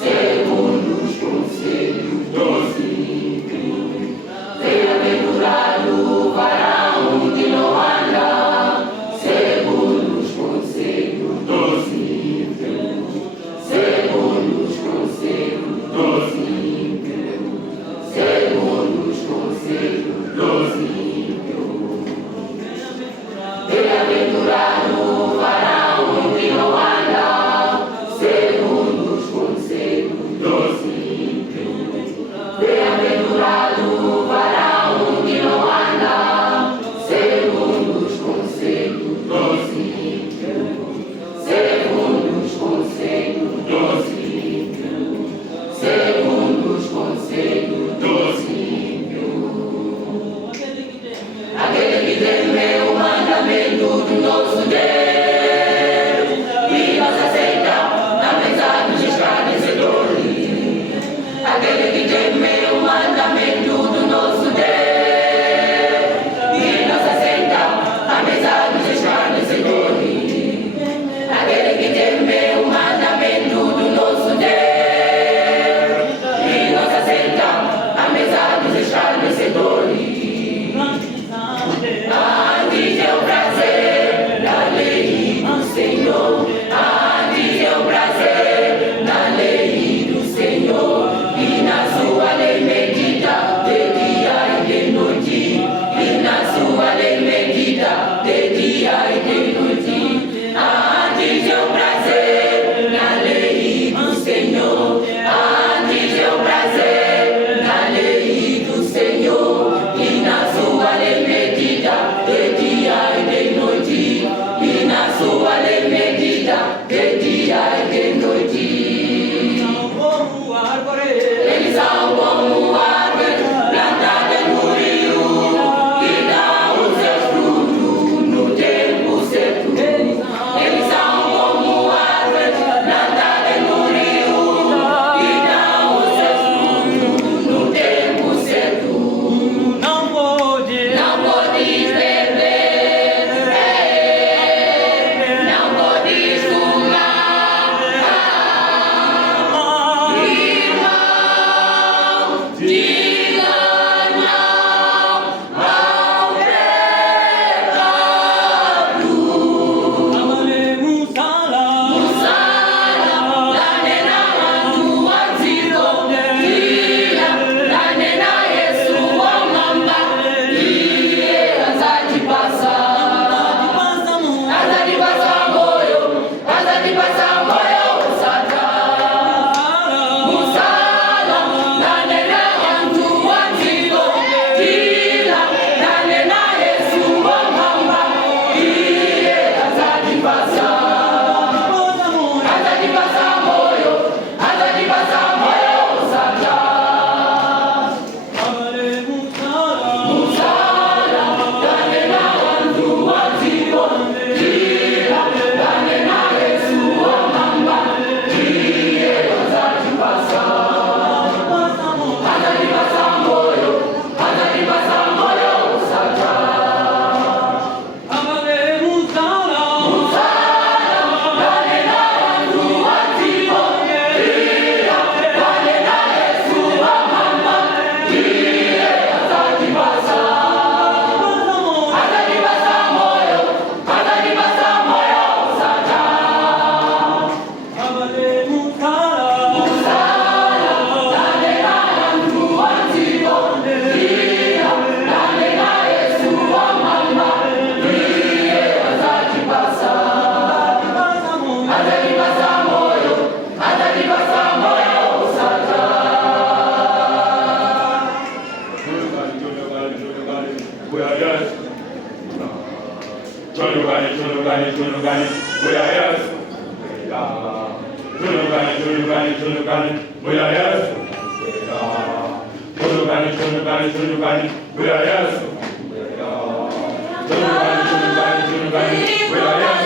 segundo os conselhos dos ímpios. Bem-aventurado o varão que não anda segundo os conselhos dos ímpios, segundo os conselhos dos ímpios, segundo os conselhos dos ímpios. Bem-aventurado o varão que não anda segundo os conselhos dos ímpios. Bem-aventurado o varão que não anda segundo os conselhos dos ímpios, segundo os conselhos dos ímpios, segundo os conselhos dos ímpios. Aquele que temeu o mandamento do nosso Deus e nos aceita na mesa dos escarnecedores. Aquele que temeu o mandamento do nosso Deus e nos aceita na mesa dos escarnecedores. Aquele que temeu o mandamento do nosso Deus e nos aceita na mesa dos escarnecedores. Antes é o prazer da lei do Senhor, antes é o prazer da lei do Senhor, e na sua lei medita de dia e de noite, e na sua lei medita de dia e de noite. Antes é o prazer da lei do Senhor, antes é o prazer da lei do Senhor, e na sua lei medita de dia e de noite, e na sua lei medita de dia e de noite. Eles são como árvore plantada no rio, que dá os seus frutos no tempo certo. Eles são como árvore plantada no rio, que dá os seus frutos no tempo certo. Não podes beber, não podes fumar, irmão, diga não ao pecado. Musala, lanena tua ziko, dia, lanena Yesu wa mamba, iye azadi pasa moyo sata. Musala, lanena tua ziko, dia, lanena Yesu wa mamba, iye azadi pasa moyo sata. Musala, lanena tua ziko, dia, lanena Yesu wa mamba, iye azadi pasa moyo sata. We are